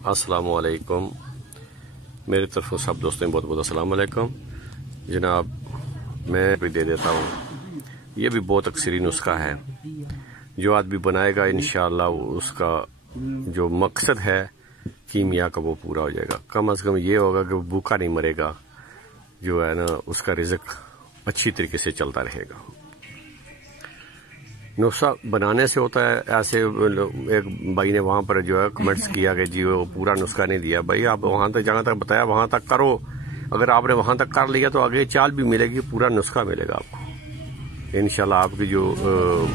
السلام علیکم، میری طرف سب دوستوں بہت بہت السلام علیکم جناب۔ میں بھی دے دیتا ہوں، یہ بھی بہت اکثری نسخہ ہے جو آدمی بنائے گا انشاءاللہ اس کا جو مقصد ہے کیمیا کا وہ پورا ہو جائے گا۔ کم از کم یہ ہوگا کہ وہ بھوکا نہیں مرے گا، جو ہے نا اس کا رزق اچھی طریقے سے چلتا رہے گا۔ نسخہ بنانے سے ہوتا ہے ایسے ایک بھائی نے وہاں پر جو ہے کمنٹس کیا کہ جی وہ پورا نسخہ نہیں دیا۔ بھائی آپ وہاں تک جہاں تک بتایا وہاں تک کرو، اگر آپ نے وہاں تک کر لیا تو آگے چال بھی ملے گی، پورا نسخہ ملے گا آپ کو انشاءاللہ۔ آپ کی جو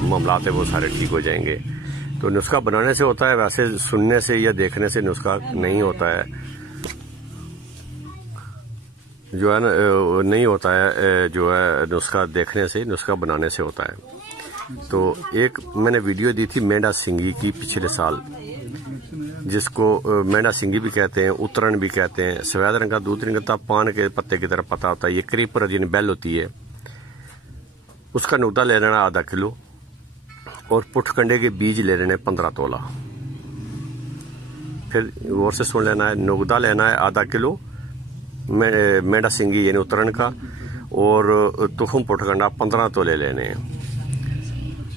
معاملات ہیں وہ سارے ٹھیک ہو جائیں گے۔ تو نسخہ بنانے سے ہوتا ہے، ویسے سننے سے یا دیکھنے سے نسخہ نہیں ہوتا ہے، جو ہے نا نہیں ہوتا ہے، جو ہے نسخہ دیکھنے سے، نسخہ بنانے سے ہوتا ہے۔ تو ایک میں نے ویڈیو دی تھی مینڈا سنگھی کی پچھلے سال، جس کو مینڈا سنگھی بھی کہتے ہیں، اترن بھی کہتے ہیں، سفید رنگ کا دودھ نہیں کرتا، پان کے پتے کی طرح پتا ہوتا ہے، یہ کریپر یعنی بیل ہوتی ہے۔ اس کا نقدہ لے لینا آدھا کلو، اور پٹھ کنڈے کے بیج لے لینے 15 تولہ۔ پھر غور سے سن لینا ہے، نقدہ لینا ہے آدھا کلو مینڈا سنگھی یعنی اترن کا، اور تخم پٹھ کنڈا 15 تولے لینے ہیں۔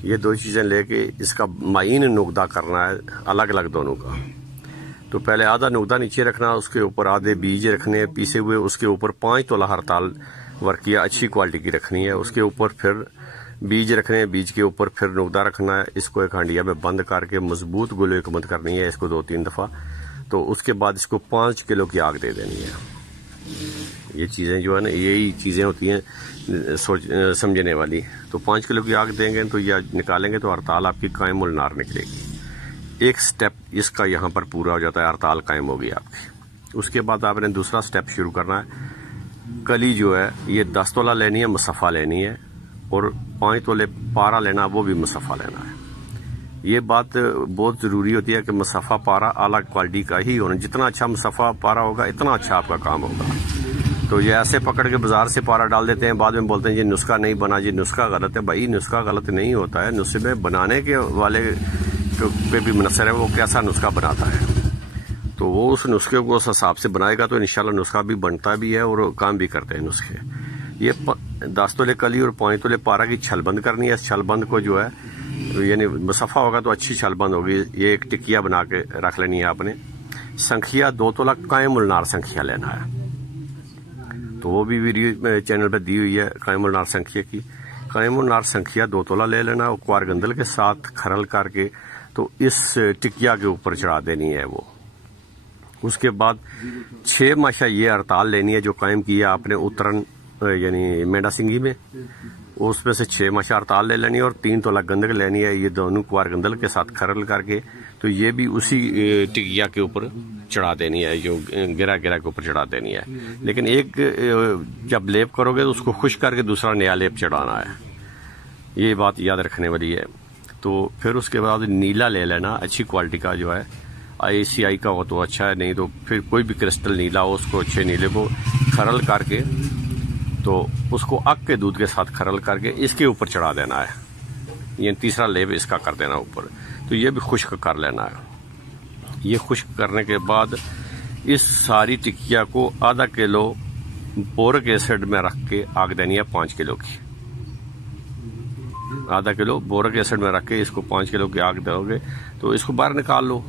یہ دو چیزیں لے کے اس کا معین نقدہ کرنا ہے الگ الگ دونوں کا۔ تو پہلے آدھا نقدہ نیچے رکھنا، اس کے اوپر آدھے بیج رکھنے پیسے ہوئے، اس کے اوپر 5 تولہ ہرتال ورقیہ اچھی کوالٹی کی رکھنی ہے، اس کے اوپر پھر بیج رکھنے، بیج کے اوپر پھر نقدہ رکھنا ہے۔ اس کو ایک ہانڈیا میں بند کر کے مضبوط گلو ایک بند کرنی ہے اس کو 2-3 دفعہ۔ تو اس کے بعد اس کو 5 کلو کی آگ دے دینی ہے۔ یہ چیزیں جو ہے نا یہی چیزیں ہوتی ہیں سمجھنے والی۔ تو 5 کلو کی آگ دیں گے تو یہ نکالیں گے تو ہڑتال آپ کی قائم النار نکلے گی۔ ایک سٹیپ اس کا یہاں پر پورا ہو جاتا ہے، ہڑتال قائم ہوگی آپ کی۔ اس کے بعد آپ نے دوسرا سٹیپ شروع کرنا ہے۔ کلی جو ہے یہ 10 تولہ لینی ہے، مصفہ لینی ہے، اور 5 تولے پارا لینا، وہ بھی مصفہ لینا ہے۔ یہ بات بہت ضروری ہوتی ہے کہ مصفہ پارا اعلیٰ کوالٹی کا ہی ہونا، جتنا اچھا مصفہ پارا ہوگا اتنا اچھا آپ کا کام ہوگا۔ تو یہ ایسے پکڑ کے بازار سے پارا ڈال دیتے ہیں، بعد میں بولتے ہیں یہ نسخہ نہیں بنا، یہ نسخہ غلط ہے۔ بھائی نسخہ غلط نہیں ہوتا ہے، نسخے بنانے کے والے پہ بھی منحصر ہے وہ کیسا نسخہ بناتا ہے۔ تو وہ اس نسخے کو اس حساب سے بنائے گا تو انشاءاللہ نسخہ بھی بنتا بھی ہے اور کام بھی کرتے ہیں نسخے۔ یہ 10 تولے کلی اور 5 تولے پارا کی چھل بند کرنی ہے۔ اس چھل بند کو جو ہے یعنی مصفہ ہوگا تو اچھی چھل بند ہوگی، یہ ایک ٹکیا بنا کے رکھ لینی ہے آپ نے۔ سنکھیا 2 تولہ قائم النار سنکھیا لینا ہے، تو وہ بھی ویڈیو چینل پہ دی ہوئی ہے قائم النار سنکھیا کی۔ قائم النار سنکھیا 2 تولہ لے لینا، اور کوار گندل کے ساتھ کھرل کر کے تو اس ٹکیا کے اوپر چڑھا دینی ہے وہ۔ اس کے بعد 6 ماشا یہ ہڑتال لینی ہے جو قائم کی ہے آپ نے اترن یعنی مینڈا سنگھی میں، اس میں سے 6 ماشا ہڑتال لے لینی ہے، اور 3 تولہ گندک لینی ہے، یہ دونوں کوار گندل کے ساتھ کھرل کر کے تو یہ بھی اسی ٹکیا کے اوپر چڑھا دینی ہے، جو گرا کے اوپر چڑھا دینی ہے۔ لیکن ایک جب لیپ کرو گے تو اس کو خشک کر کے دوسرا نیا لیپ چڑھانا ہے، یہ بات یاد رکھنے والی ہے۔ تو پھر اس کے بعد نیلا لے لینا اچھی کوالٹی کا، جو ہے ICI کا ہو تو اچھا ہے، نہیں تو پھر کوئی بھی کرسٹل نیلا ہو، اس کو اچھے نیلے کو کھرل کر کے تو اس کو اگ کے دودھ کے ساتھ کھرل کر کے اس کے اوپر چڑھا دینا ہے، یہ تیسرا لیپ اس کا کر دینا اوپر۔ تو یہ بھی خشک کر لینا ہے۔ یہ خشک کرنے کے بعد اس ساری ٹکیا کو آدھا کلو بورک ایسڈ میں رکھ کے آگ دینی ہے 5 کلو کی۔ آدھا کلو بورک ایسڈ میں رکھ کے اس کو 5 کلو کی آگ دو گے تو اس کو باہر نکال لو،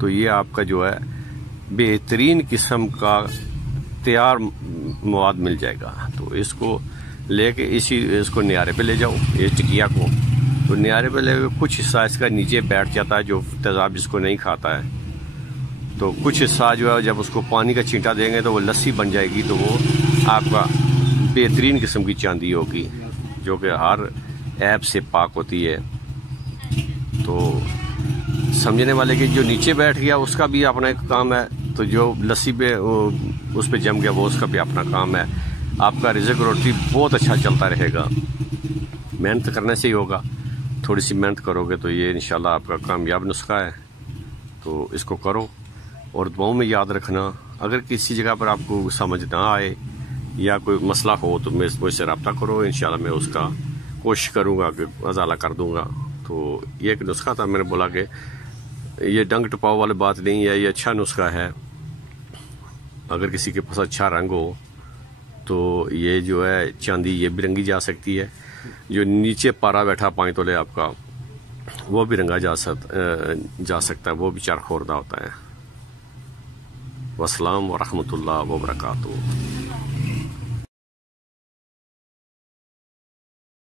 تو یہ آپ کا جو ہے بہترین قسم کا تیار مواد مل جائے گا۔ تو اس کو لے کے اس کو نیارے پہ لے جاؤ، اس ٹکیا کو تو نیارے پہ لے کے کچھ حصہ اس کا نیچے بیٹھ جاتا ہے جو تیزاب جس کو نہیں کھاتا ہے، تو کچھ حصہ جو ہے جب اس کو پانی کا چھینٹا دیں گے تو وہ لسی بن جائے گی، تو وہ آپ کا بہترین قسم کی چاندی ہوگی جو کہ ہر عیب سے پاک ہوتی ہے۔ تو سمجھنے والے کہ جو نیچے بیٹھ گیا اس کا بھی اپنا ایک کام ہے، تو جو لسی پہ اس پہ جم گیا وہ اس کا بھی اپنا کام ہے۔ آپ کا رزق روٹی بہت اچھا چلتا رہے گا، محنت کرنے سے ہی ہوگا۔ تھوڑی سی محنت کرو گے تو یہ انشاءاللہ آپ کا کامیاب نسخہ ہے، تو اس کو کرو۔ اور دعاؤں میں یاد رکھنا، اگر کسی جگہ پر آپ کو سمجھ نہ آئے یا کوئی مسئلہ ہو تو مجھ سے رابطہ کرو، انشاءاللہ میں اس کا کوشش کروں گا کہ ازالہ کر دوں گا۔ تو یہ ایک نسخہ تھا، میں نے بولا کہ یہ ڈنگ ٹپاؤ والی بات نہیں ہے، یہ اچھا نسخہ ہے۔ اگر کسی کے پاس اچھا رنگ ہو تو یہ جو ہے چاندی یہ بھی رنگی جا سکتی ہے۔ جو نیچے پارا بیٹھا 5 تولے آپ کا، وہ بھی رنگا جا سکتا ہے، وہ بھی چار خوردہ ہوتا ہے۔ والسلام ورحمۃ اللہ وبرکاتہ۔